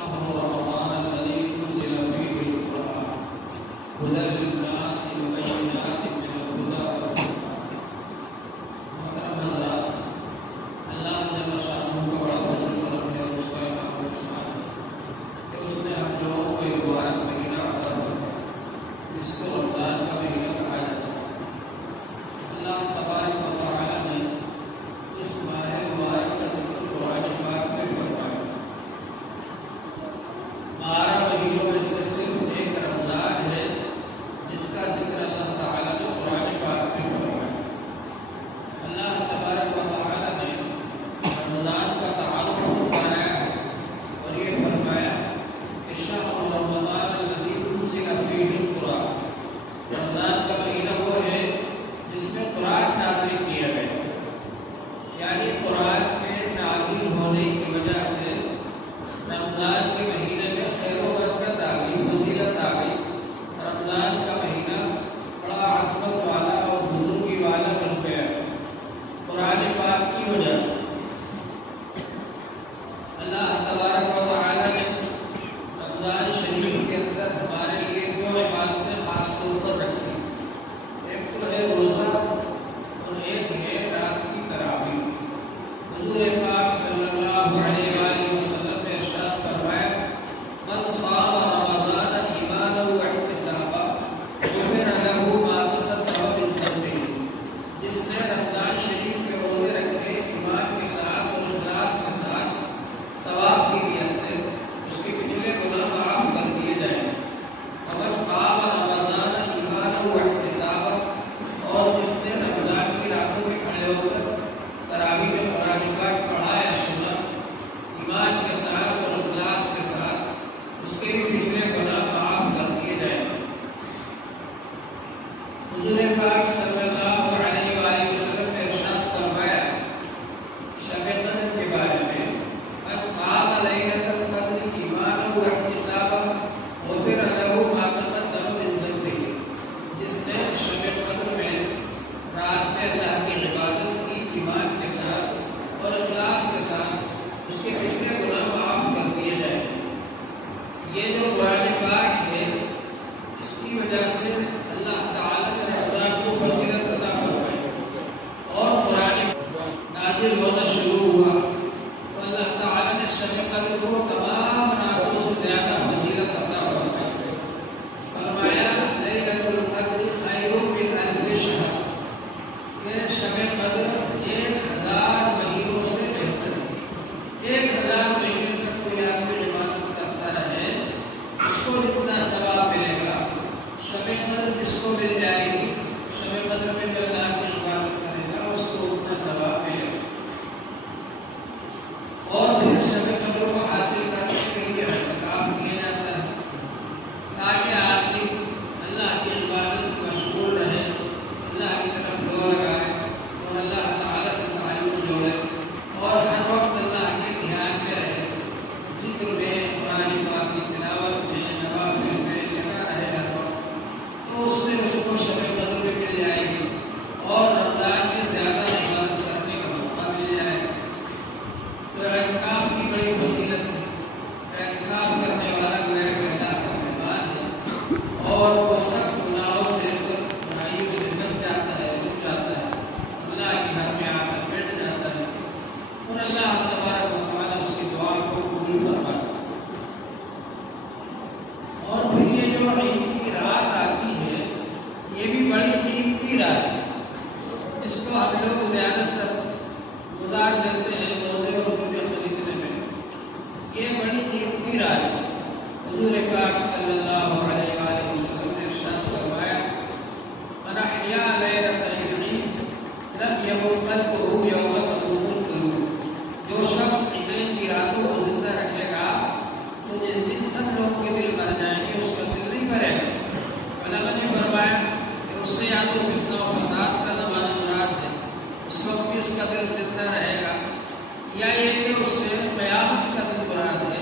شهر رمضان الذي أنزل فيه القرآن هدى للناس وبينات من الهدى والفرقان. محترم حضرات، اللہ جل شانہ کا بڑا فضل کرم ہے، اس کا انعام و احسان ہے کہ اس نے ہم لوگوں کو ایک مبارک مہینہ عطا فرمایا جس کو رمضان کا مہینہ کہا جاتا ہے۔ اللہ تبارک و تعالی نے اس ماہ مبارک کا ذکر قرآن پاک میں فرمایا۔ 12 مہینوں میں سے صرف ایک رمضان ہے جس کا ذکر اللہ تعالی نے قرآن پاک میں فرمایا۔ اللہ تبارک و تعالی نے رمضان کا تعارف کرایا ہے اور یہ فرمایا کہ شہر رمضان الذی انزل فیہ القرآن، رمضان کا مہینہ وہ ہے جس میں قرآن نازل کیا گیا، یعنی قرآن کے نازل ہونے کی وجہ سے رمضان کے مہینے میں خیر و برکت آ گئی، فضیلت آ گئی۔ رمضان کا مہینہ بڑا عظمت والا اور بزرگی والا بن گیا قرآن پاک کی وجہ سے۔ اللہ تبارک و تعالی نے رمضان شریف کے اندر ہمارے لیے دو عبادتیں خاص طور پر رکھی، ایک تو ہے روزہ اور ایک ہے رات کی تراویح۔ حضور پاک صلی اللہ علیہ وآلہ وسلم نے ارشاد فرمایا، من صام رمضان ایمانا واحتسابا غفر له ما تقدم من ذنبه، جس نے رمضان شریف کے روزے رکھے ایمان کے ساتھ اور اخلاص کے ساتھ ثواب کی نیت سے، اس کے پچھلے گناہ معاف کر دیے جائیں۔ ومن قام رمضان ایمانا واحتسابا، اور جس نے رمضان کی راتوں میں کھڑے ہو کر تراویح میں قرآن پاک پڑھا یا سنا ایمان کے ساتھ اور اخلاص کے ساتھ، اس کے بھی پچھلے گناہ معاف کر دیے جائیں۔ حضور پاک صلی اللہ علیہ وآلہ وسلم نے ارشاد فرمایا شب قدر کے بارے میں، من قام لیلۃ القدر ایمانا واحتسابا غفر له ما تقدم من ذنبه، جس نے شب قدر میں رات میں اللہ کی عبادت کی ایمان کے ساتھ اور اخلاص کے ساتھ، اس کے پچھلے گناہ معاف کر دیے جائیں۔ یہ جو قرآن پاک ہے اس کی وجہ سے اللہ تعالی نے رمضان کو فضیلت عطا فرمائی اور قرآن نازل ہونا شروع ہوا تو اللہ تعالی نے شب قدر کو تمام راتوں سے زیادہ فضیلت عطا فرمائی۔ فرمایا لیلۃ القدر خیر من الف شہر، یہ شب قدر 1000 مہینوں سے بہتر ہے۔ 1000 مہینے تک کوئی آدمی عبادت کرتا رہے، اس کو اتنا ثواب ملے گا۔ شب قدر جس کو مل جائے گی، شب قدر میں جو اللہ کی عبادت کرے گا اس کو اتنا ثواب ملے گا۔ اور پھر شب قدر کو حاصل کرنے کے لیے اعتکاف کیا جاتا ہے تاکہ آدمی اللہ کی عبادت میں مشغول رہے، اللہ کی طرف رو لگائے اور اللہ تعالیٰ سے تعلق جوڑے اور ہر وقت اللہ کے دھیان میں رہے، ذکر میں، قرآن پاک کی تلاوت میں، نوافل میں لگا رہے ہر وقت، تو اس سے اس کو شب قدر میں مل جائے گی اور رمضان میں زیادہ عبادت کرنے کا موقع مل جائے گا۔ تو اعتکاف کی بڑی فضیلت ہے۔ اعتکاف کرنے والا گویا کہ اللہ کا مہمان ہے اور وہ سب گناہوں سے، سب برائیوں سے بچ جاتا ہے، رک جاتا ہے، اللہ کے گھر میں آ کر بیٹھ جاتا ہے اور اللہ تبارک و تعالیٰ اس کی دعا کو قبول فرماتا ہے۔ اور پھر یہ جو عید کی رات آتی ہے یہ بھی بڑی قیمتی رات ہے، اس کو ہم لوگ زیادہ تر گزار دیتے ہیں روزے اور روزے خریدنے میں۔ یہ بڑی قیمتی رات ہے۔ حضور پاک صلی اللہ علیہ وآلہ وسلم نے ارشاد فرمایا، من احیا لیلۃ العید لم یمت قلبہ یوم تقوم القیامہ، جو شخص عیدین کی راتوں کو زندہ رکھے گا تو جس دن سب لوگوں کے دل مر جائیں گے اس کا دل نہیں بھرے گا۔ علماء نے فرمایا کہ اس سے یا تو فتنہ و فساد کا زمانہ مراد ہے، اس وقت بھی اس کا دل زندہ رہے گا، یا یہ کہ اس سے قیامت کا دن مراد ہے،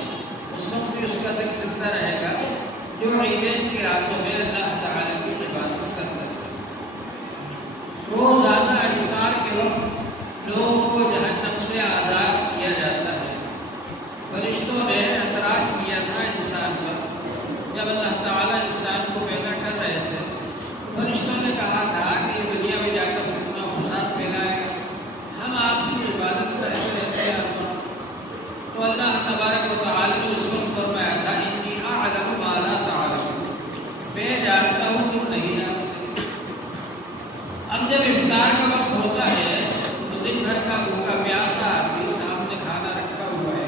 اس وقت بھی اس کا دل زندہ رہے گا جو عیدین کی راتوں میں اللہ تعالی کی عبادت کرتا تھا۔ روزانہ افطار کے وقت لوگوں کو جہنم سے آزاد کیا جاتا ہے۔ فرشتوں نے اعتراض کیا جب اللہ تعالیٰ انسان کو پیدا کر رہے تھے فرشتوں نے کہا تھا کہ یہ دنیا میں جا کر فتنہ و فساد پھیلائے گا، ہم آپ کی عبادت کرتے رہتے ہیں۔ تو اللہ تبارک و تعالیٰ نے اس وقت فرمایا تھا انی اعلم ما لا تعلمون، میں جانتا ہوں تم نہیں جانتے۔ اب جب افطار کا وقت ہوتا ہے تو دن بھر کا بھوکا پیاسا آدمی سامنے کھانا رکھا ہوا ہے،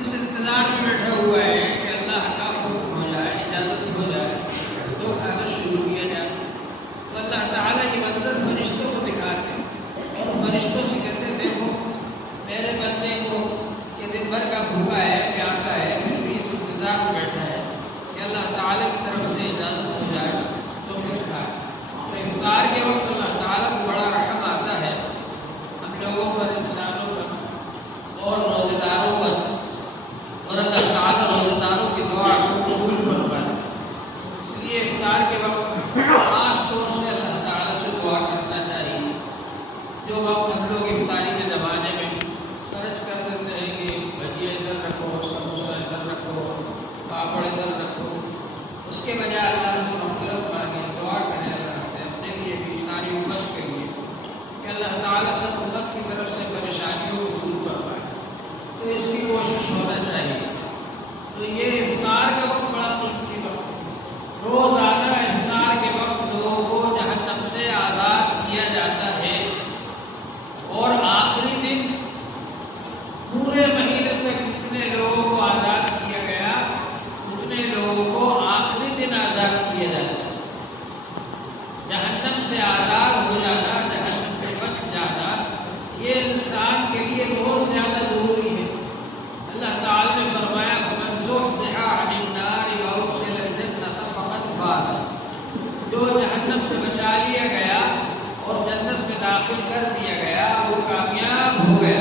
اس انتظار میں بیٹھا ہوا ہے کہ اللہ کا حکم ہو جائے، اجازت ہو جائے تو کھانا شروع کیا جائے۔ تو اللہ تعالیٰ یہ منظر فرشتوں کو دکھاتے اور فرشتوں سے کہتے دیکھو میرے بندے کو کہ دن بھر کا بھوکا ہے پیاسا ہے پھر بھی اس انتظار میں بیٹھا ہے کہ اللہ تعالیٰ کی طرف سے اجازت ہو جائے تو پھر کھائے۔ تو افطار کے وقت اللہ تعالیٰ کو بڑا رحم آتا ہے ہم لوگوں پر، انسانوں پر اور روزے داروں پر، اور اللہ تعالیٰ روزے داروں کی دعا کو قبول فرمائے۔ اس لیے افطار کے وقت خاص طور سے اللہ تعالیٰ سے دعا کرنا چاہیے۔ جو وقت ہم لوگ افطاری کے زمانے میں خرچ کر دیتے ہیں کہ بھجیا ادھر رکھو، سموسہ ادھر رکھو، پاپڑ ادھر رکھو، اس کے بجائے اللہ سے مغفرت مانگے، دعا کریں اللہ سے اپنے لیے بھی ساری امت کے لیے کہ اللہ تعالیٰ سب امت کی طرف سے پریشانیوں کو دور فرمائے۔ تو اس کی کوشش ہونا چاہیے۔ تو یہ افطار کا وقت بڑا قیمتی وقت ہے۔ روزانہ افطار کے وقت لوگوں کو جہنم سے آزاد کیا جاتا ہے، اور آخری دن پورے مہینے تک جتنے لوگوں کو آزاد کیا گیا اتنے لوگوں کو آخری دن آزاد کیا جاتا ہے۔ جہنم سے آزاد ہو جانا، جہنم سے بچ جانا، یہ انسان کے لیے بہت زیادہ ضروری ہے۔ اللہ تعالیٰ نے فرمایا فَمَنْ زُحْزِحَ عَنِ النَّارِ وَأُدْخِلَ الْجَنَّةَ فَقَدْ فَازَ، جو جہنم سے بچا لیا گیا اور جنت میں داخل کر دیا گیا وہ کامیاب ہو گیا۔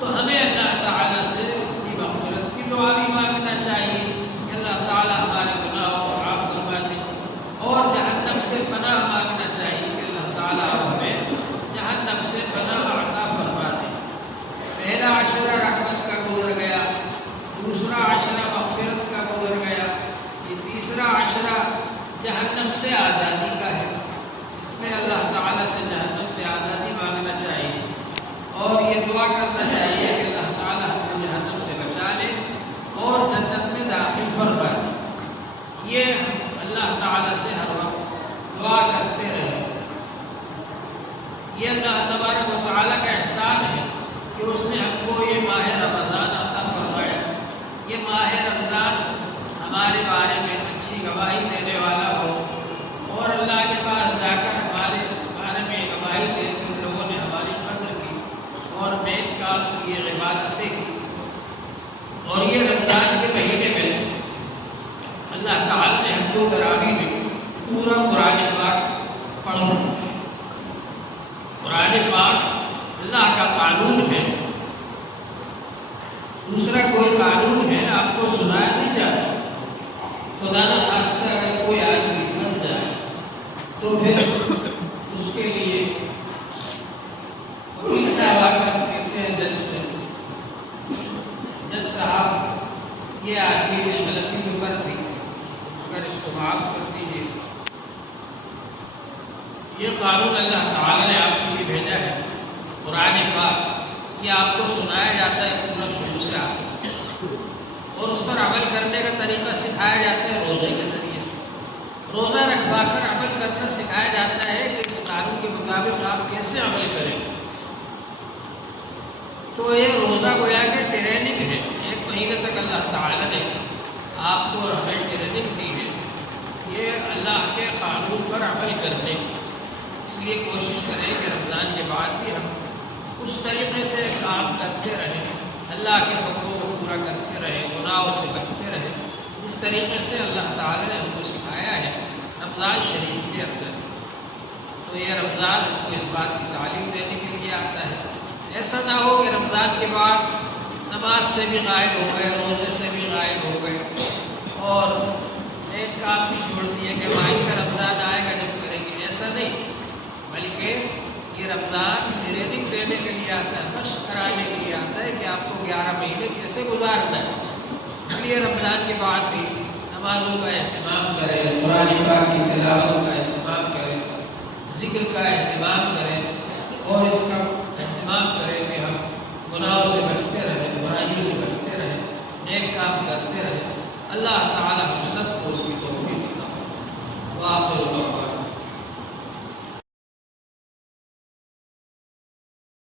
تو ہمیں اللہ تعالیٰ سے اپنی مغفرت کی دعا بھی مانگنا چاہیے کہ اللہ تعالیٰ ہمارے گناہوں کو معاف فرما دے، اور جہنم سے پناہ مانگنا چاہیے کہ اللہ تعالیٰ ہمیں جہنم سے پناہ عطا فرما دے۔ پہلا عشرہ رحمت کا گزر گیا، دوسرا عشرہ مغفرت کا گزر گیا، یہ تیسرا عشرہ جہنم سے آزادی کا ہے۔ اس میں اللہ تعالیٰ سے جہنم سے آزادی مانگنا چاہیے اور یہ دعا کرنا چاہیے کہ اللہ تعالیٰ ہم کو جہنم سے بچا لے اور جنت میں داخل فرما دے۔ یہ اللہ تعالیٰ سے ہر وقت دعا کرتے رہے۔ یہ اللہ تبارک و تعالیٰ کا احسان ہے کہ اس نے ہم کو یہ ماہ رمضان عطا فرمایا۔ یہ ماہ رمضان ہمارے بارے میں اچھی گواہی دینے والا ہو، اور اللہ کے پاس جا کر ہمارے بارے میں گواہی دے کے ان لوگوں نے ہماری قدر کی اور نیک کام کیے، عبادتیں کی۔ اور یہ رمضان کے مہینے میں اللہ تعالیٰ نے ہم کو تراویح میں پورا قرآن پاک پڑھا۔ قرآن پاک اللہ کا قانون ہے، دوسرا کوئی قانون ہے آپ کو سنایا نہیں جاتا۔ خدا نہ خواستہ اگر کوئی آدمی پھنس جائے تو پھر اس کے لیے وکیل صاحب آ کر کہتے ہیں جج سے، جج صاحب یہ آدمی نے غلطی تو کر دی، اگر اس کو معاف کر دیجیے۔ یہ قانون اللہ تعالیٰ نے آپ کے لیے بھیجا ہے، قرآن پاک، یہ آپ کو سنایا جاتا ہے پورا شروع سے آخر، اور اس پر عمل کرنے کا طریقہ سکھایا جاتا ہے روزے کے ذریعے سے۔ روزہ رکھوا کر عمل کرنا سکھایا جاتا ہے کہ اس قانون کے مطابق آپ کیسے عمل کریں۔ تو یہ روزہ گویا کہ ٹریننگ ہے، ایک مہینے تک اللہ تعالیٰ نے آپ کو اور ہمیں ٹریننگ دی ہے یہ اللہ کے قانون پر عمل کرنے کی۔ اس لیے کوشش کریں کہ رمضان کے بعد بھی ہم اس طریقے سے کام کرتے رہیں، اللہ کے حکموں کو پورا کرتے رہیں، گناہوں سے بچتے رہیں، جس طریقے سے اللہ تعالیٰ نے ہم کو سکھایا ہے رمضان شریف کے اندر۔ تو یہ رمضان ہم کو اس بات کی تعلیم دینے کے لیے آتا ہے۔ ایسا نہ ہو کہ رمضان کے بعد نماز سے بھی غائب ہو گئے، روزے سے بھی غائب ہو گئے، اور ایک کام بھی چھوڑ دیا کہ آئندہ رمضان آئے گا جب کریں گے۔ ایسا نہیں، بلکہ یہ رمضان ٹریننگ دینے کے لیے آتا ہے، مشق کرانے کے لیے آتا ہے کہ آپ کو 11 مہینے کیسے گزارنا ہے۔ لیے رمضان کے بعد بھی نمازوں کا اہتمام کریں، قرآن پاک کی تلاوت کا اہتمام کریں، ذکر کا اہتمام کریں، اور اس کا اہتمام کریں کہ ہم گناہوں سے بچتے رہیں، برائیوں سے بچتے رہیں، نیک کام کرتے رہیں۔ اللہ تعالی ہم سب کو اس کی توفیق عطا فرمائے۔ وآخر